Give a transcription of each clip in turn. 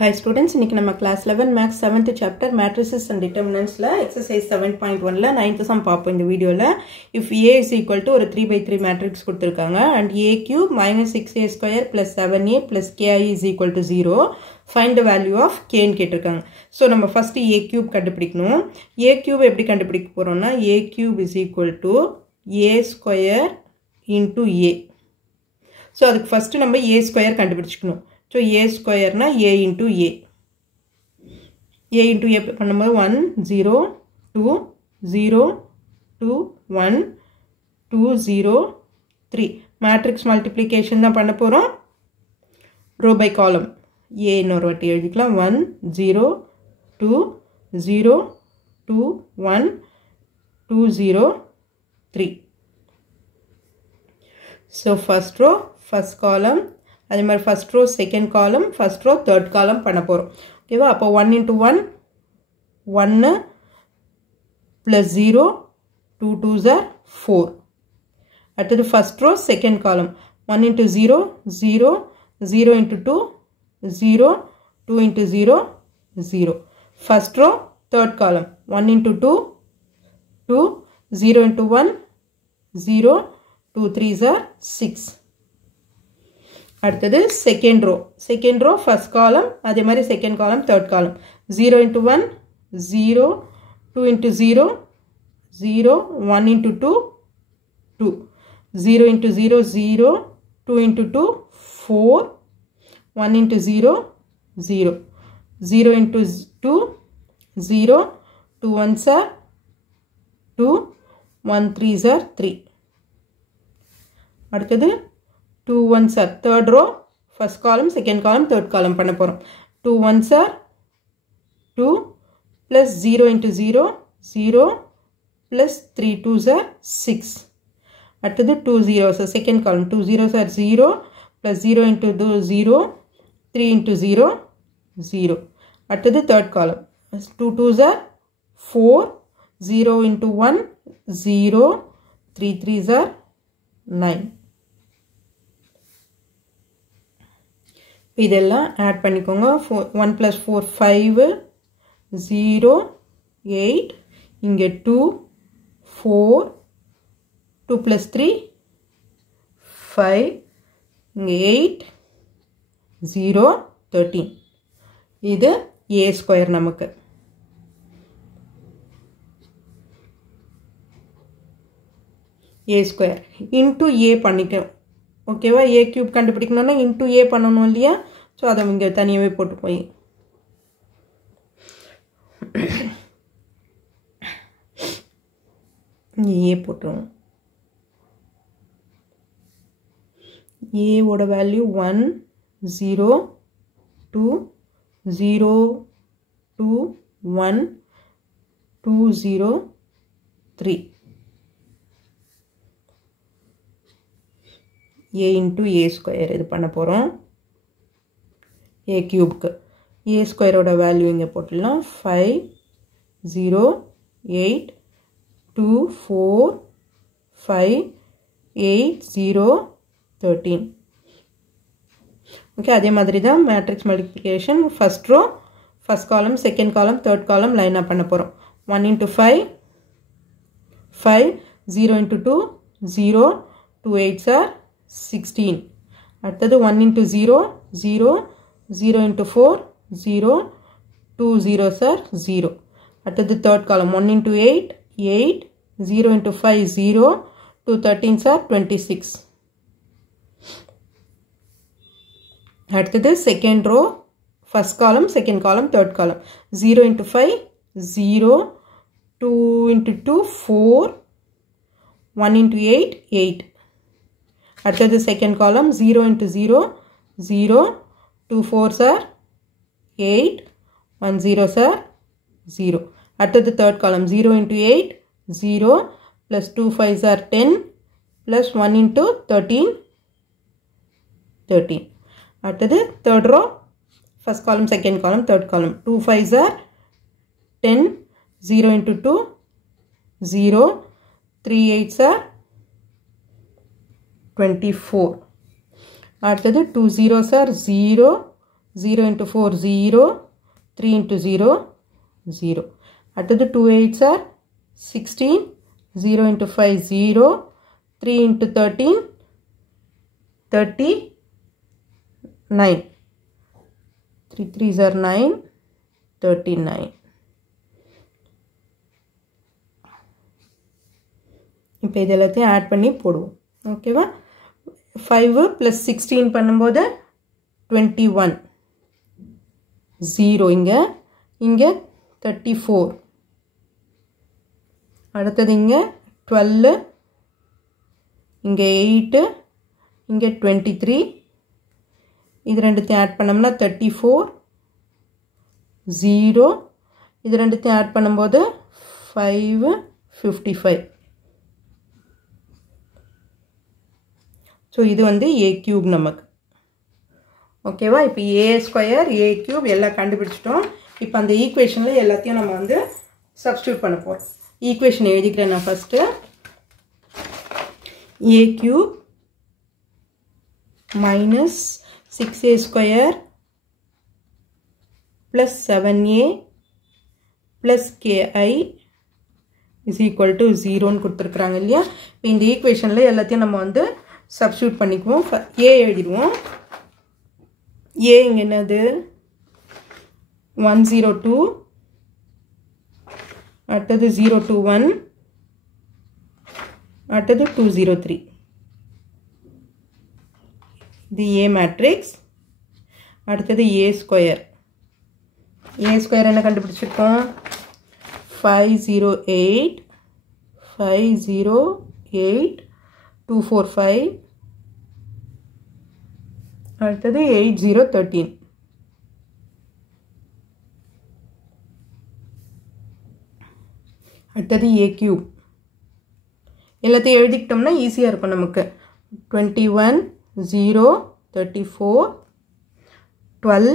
Hi students, இன்னைக்கு நம்ம class 11 maths 7th chapter matrices and determinants ல exercise 7.1 ல 9th sum பாப்போம் இந்த வீடியோல. If A is equal to ஒரு 3/3 matrix கொடுத்திருக்காங்க and A cube minus 6A square plus 7A plus KI is equal to 0, find the value of K ன்னு கேட்டிருக்காங்க. So நம்ம first A cube கண்டுபிடிக்கணும். A cube எப்படி கண்டுபிடிக்க போறோம்னா A cube is equal to A square into A. So அதுக்கு first நம்ம A square கண்டுபிடிச்சுக்கணும். So A square na A into A. A into A பண்ணும்போது 1 0 2 0 2 1 2 0 3 matrix multiplication தான் பண்ண போறோம். row by column A இன்னொரு வாட்டி எழுதிக்கலாம் 1 0 2 0 2 1 2 0 3. So first row first column அதே மாதிரி first row second column first row third column பண்ண போறோம். ஓகேவா? அப்போ 1 into 1 1 plus 0 2 2s are 4. அடுத்தது first row second column 1 into 0 0 0 into 2 0 2 into 0 0. First row third column 1 into 2 2 0 into 1 0 2 3s are 6. அடுத்தது second row first column அதே மாதிரி second column third column 0 into 1 0 2 into 0 0 1 into 2 2 0 into 0 0 2 into 2 4 1 into 0 0 0 into 2 0 2 1s are 2 1 3s are 3. அடுத்தது 2 1s are third row first column second column third column பண்ண போறோம். 2 1s are 2 plus 0 into 0 0 plus 3 2s are 6. அடுத்தது 2 zeros second column 2 zeros are 0 plus 0 into 0 3 into 0 0. அடுத்தது third column 2 2s are 4 0 into 1 0 3 3s are 9. இதெல்லாம் add பண்ணிக்கோங்க 1 plus 4 5 0 8 இங்க 2 4 2 plus 3 5 இங்க 8 0 13. இது A square நமக்கு. A square into A பண்ணிக்கணும். ஓகேவா? A cube கண்டுபிடிக்கணும்னா into A பண்ணணும் இல்லையா? ஸோ அதை இங்கே தனியாகவே போட்டு போய் A போட்டுருவோம். A ஓட value 1 0 2 0 2 1 2 0 3. A into A square இது பண்ண போகிறோம். A cube A square ஓட வேல்யூ இங்கே போட்டுடலாம் 5 0 8 2 4 5 8 0 13. ஓகே, அதே மாதிரி தான் matrix multiplication first row first column second column third column லைனாக பண்ண போகிறோம். 1 into 5 5 0 into 2 0 2 8s are 16. அடுத்தது 1 into 0 0 0 into 4 0 2 zeros are 0. அடுத்தது third column 1 into 8 8 0 into 5 0 2 13s are 26. அடுத்தது second row first column second column third column 0 into 5 0 2 into 2 4 1 into 8 8. அடுத்தது second column 0 into 0 0 2 4s are 8 1 zeros are 0. அடுத்தது third column 0 into 8 0 plus 2 5s are 10 plus 1 into 13 13. அடுத்தது third row first column second column third column 2 5s are 10 0 into 2 0 3 8s are 24. அடுத்தது 2 zeros are 0 0 into 4 0, 3 into 0 0. அடுத்தது 2 8s are 16, 0 into 5 0, 3 into 13 39, 3 3s are 9, 39. இப்போ இது எல்லாத்தையும் add பண்ணி போடுவோம். ஓகேவா? 5 plus 16 பண்ணும்போது 21, 0 இங்கே 34, அடுத்தது இங்கே 12, இங்கே 8, இங்கே 23, இது ரெண்டுத்தையும் ஆட் பண்ணோம்னா 34, 0, இது ரெண்டுத்தையும் ஆட் பண்ணும்போது 5, 55. ஸோ இது வந்து a cube நமக்கு. ஓகேவா? இப்போ a ஸ்கொயர் a cube எல்லாம் கண்டுபிடிச்சிட்டோம். இப்போ அந்த ஈக்குவேஷனில் எல்லாத்தையும் நம்ம வந்து சப்ஸ்டியூட் பண்ண போகிறோம். ஈக்குவேஷன் எழுதிக்கிறேன் நான் first. a cube minus 6a square plus 7a plus ki is equal to 0 கொடுத்துருக்குறாங்க இல்லையா? இப்போ இந்த ஈக்குவேஷனில் எல்லாத்தையும் நம்ம வந்து சப்ஸ்டியூட் பண்ணிக்குவோம். a எழுதிடுவோம். a இங்கே என்னது? 102, அடுத்தது 021, அடுத்தது 203. இது a மேட்ரிக்ஸ். அடுத்தது a ஸ்கொயர். a ஸ்கொயர் என்ன கண்டுபிடிச்சிருக்கோம்? 508, 508, 245, அடுத்தது 8013. அடுத்தது a cube. எல்லாத்தையும் எழுதிக்கிட்டோம்னா ஈஸியாக இருக்கும் நமக்கு. 21, 0, 34, 12,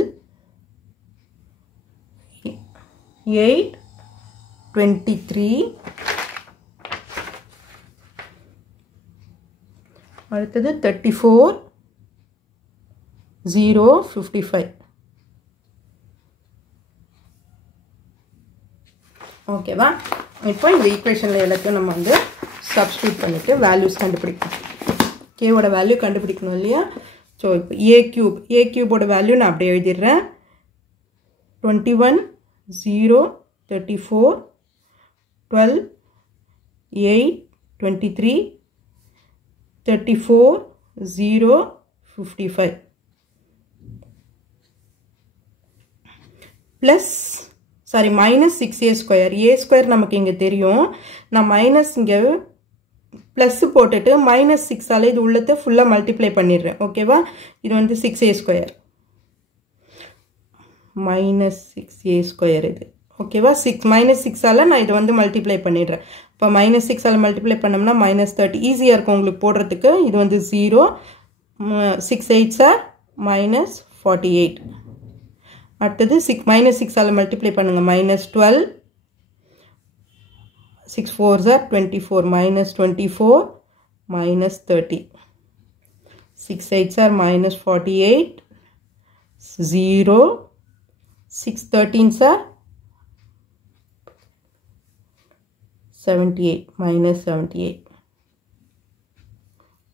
8, 23, அடுத்தது 34, 0, 55. ஓகேவா? இப்போ இந்த ஈக்குவேஷனில் எல்லாத்தையும் நம்ம வந்து சப்ஸ்டியூட் பண்ணிவிட்டு வேல்யூஸ் கண்டுபிடிக்கணும். கேவோட வேல்யூ கண்டுபிடிக்கணும் இல்லையா? ஸோ இப்போ a கியூபோட வேல்யூ நான் அப்படியே எழுதிடுறேன். 21, 0, 34, 12, 8, 23, 34, 0, 55 plus minus 6a square. a square நமக்கு இங்கே தெரியும். நான் மைனஸ் இங்கே ப்ளஸ் போட்டுட்டு மைனஸ் 6ஆல் இது உள்ளத்தை ஃபுல்லாக மல்டிப்ளை பண்ணிடுறேன். ஓகேவா? இது வந்து 6a square minus 6a square இது. ஓகேவா? மைனஸ் 6ஆல் நான் இது வந்து மல்டிப்ளை பண்ணிடுறேன். இப்போ மைனஸ் 6ஆல் மல்டிப்ளை பண்ணோம்னா மைனஸ் 30. ஈஸியாக இருக்கும் உங்களுக்கு போடுறதுக்கு. இது வந்து 0, 6 8s are minus 48. அடுத்தது minus 6ஆல் மல்டிப்ளை பண்ணுங்க. minus 12, 6 4s are 24, minus 24, minus 30. 6 8s are minus 48, 0, 6 13s are 78, minus 78.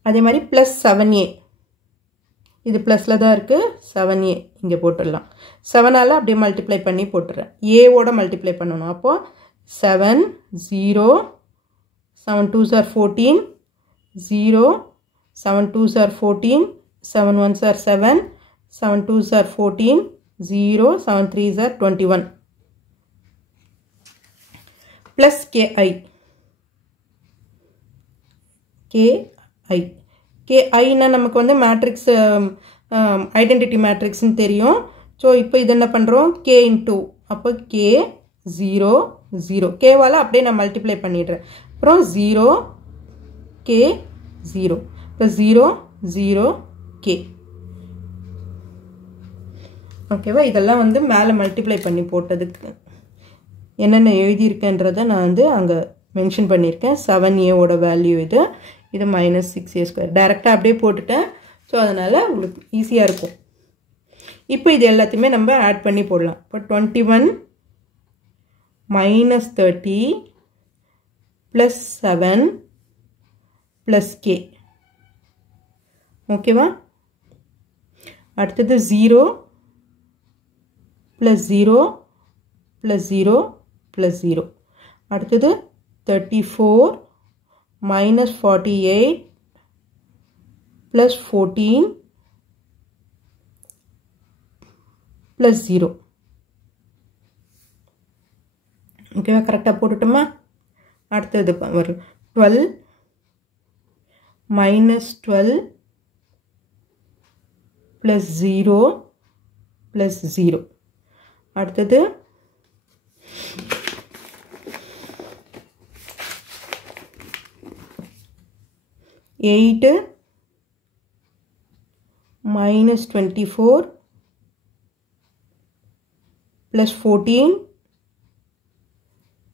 அதே மாதிரி plus 7a. இது ப்ளஸில் தான் இருக்குது. 7a இங்கே போட்டுடலாம். 7ஆல் அப்படியே மல்டிப்ளை பண்ணி போட்டுறேன். ஏவோட மல்டிப்ளை பண்ணணும். அப்போது 7, 0, 7 2s are 14, 0, 7 2s are 14, 7 1s are 7, 7 2s are 14, 0, 7 3s are 21 plus ki. kiனா நமக்கு வந்து மேட்ரிக்ஸ் ஐடென்டிட்டி மேட்ரிக்ஸ்னு தெரியும். ஸோ இப்போ இது என்ன பண்ணுறோம்? k into. அப்போ k 0 0 கேவால் அப்படியே நான் மல்டிப்ளை பண்ணிடுறேன். அப்புறம் 0 k 0 இப்போ 0 0 k. ஓகேவா? இதெல்லாம் வந்து மேலே மல்டிப்ளை பண்ணி போட்டதுக்கு என்னென்ன எழுதியிருக்கேன்றதை நான் வந்து அங்கே மென்ஷன் பண்ணியிருக்கேன். 7a வேல்யூ இது. இது minus 6a square. டைரெக்டாக அப்படியே போட்டுட்டேன். ஸோ அதனால் உங்களுக்கு ஈஸியாக இருக்கும். இப்போ இது எல்லாத்தையுமே நம்ம ஆட் பண்ணி போடலாம். இப்போ 21 minus 30 plus 7 plus k. ஓகேவா? அடுத்தது 0 plus 0 plus 0 plus 0. அடுத்தது 34 minus 48 plus 14 plus 0. ஓகேவா? கரெக்டாக போட்டுட்டோமா? அடுத்தது வரும் 12 minus 12 plus 0 plus 0. அடுத்தது 8 minus 24 plus 14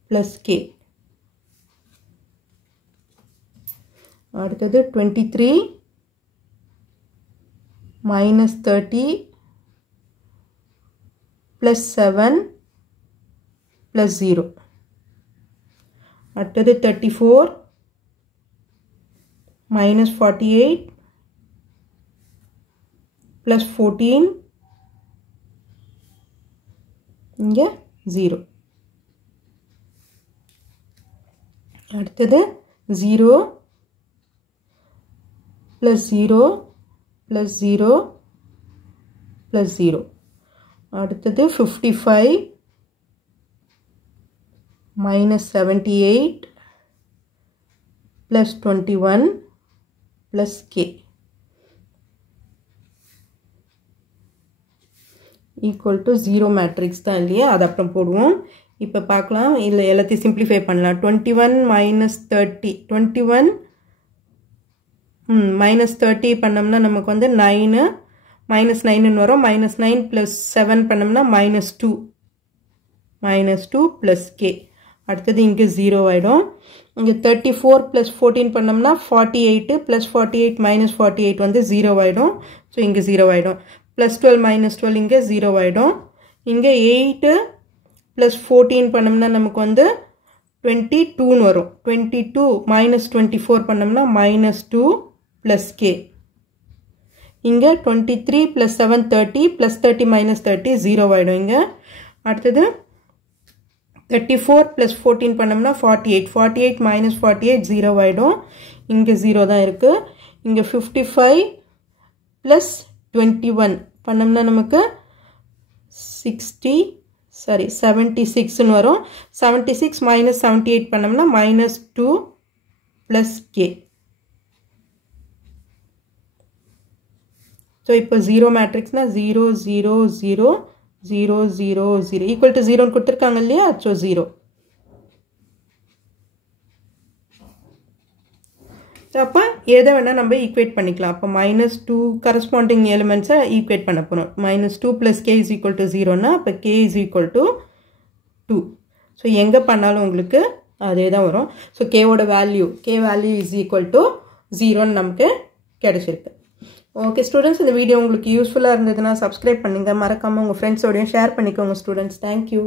plus k. அடுத்தது 23 minus 30 plus 7 plus 0. அடுத்தது 34 minus 48 plus 14 இங்கே 0. அடுத்தது 0 plus 0 plus 0 plus 0. அடுத்தது 55 minus 78 plus 21 plus k equal to 0 matrix தான் இல்லையா? அது அப்புறம் போடுவோம். இப்போ பார்க்கலாம். இல்லை எல்லாத்தையும் சிம்பிளிஃபை பண்ணலாம். 21 minus 30 21 மைனஸ் 30 பண்ணோம்னா நமக்கு வந்து 9 மைனஸ் 9 வரும். மைனஸ் 9 ப்ளஸ் 7 பண்ணோம்னா -2 ப்ளஸ் கே. அடுத்தது இங்கே 0 ஆகிடும். இங்கே 34 ப்ளஸ் 14 பண்ணோம்னா 48 ப்ளஸ் 48 மைனஸ் 48 வந்து 0 ஆகிடும். ஸோ இங்கே 0 ஆகிடும். ப்ளஸ் 12 மைனஸ் 12 இங்கே 0 ஆகிடும். இங்கே 8 ப்ளஸ் 14 பண்ணோம்னா நமக்கு வந்து 22 வரும். 22 மைனஸ் 24 பண்ணோம்னா -2 ப்ளஸ் கே. இங்கே 23 ப்ளஸ் 7 30 ப்ளஸ் 30 மைனஸ் 30 0 ஆகிடும் இங்கே. அடுத்தது 34 ப்ளஸ் 14 பண்ணோம்னா 48 மைனஸ் 48 0 ஆகிடும். இங்கே 0 தான் இருக்குது. இங்கே 55 ப்ளஸ் 21 பண்ணோம்னா நமக்கு 76 வரும். 76 மைனஸ் 78 பண்ணோம்னா -2 ப்ளஸ் கே. ஸோ இப்போ 0 மேட்ரிக்ஸ்னால் 0 0 0 0 0 0 ஈக்குவல் டு 0ன்னு கொடுத்துருக்காங்க இல்லையா? ஸோ 0. அப்போ எதை வேணால் நம்ம ஈக்குவேட் பண்ணிக்கலாம். அப்போ -2 கரஸ்பாண்டிங் எலிமெண்ட்ஸை ஈக்குவேட் பண்ண போகிறோம். -2 plus K is equal to 0னா அப்போ K is equal to 2. So எங்கே பண்ணாலும் உங்களுக்கு அதே தான் வரும். ஸோ கேவோட வேல்யூ இஸ் ஈக்குவல் டு 0ன்னு நமக்கு கிடைச்சிருக்கு. ஓகே ஸ்டூடெண்ட்ஸ், இந்த வீடியோ உங்களுக்கு யூஸ்ஃபுல்லாக இருந்ததுன்னா சப்ஸ்கிரைப் பண்ணுங்கள். மறக்காமல் உங்கள் ஃப்ரெண்ட்ஸோடையும் ஷேர் பண்ணிக்கோங்க ஸ்டூடெண்ட்ஸ். தேங்க்யூ.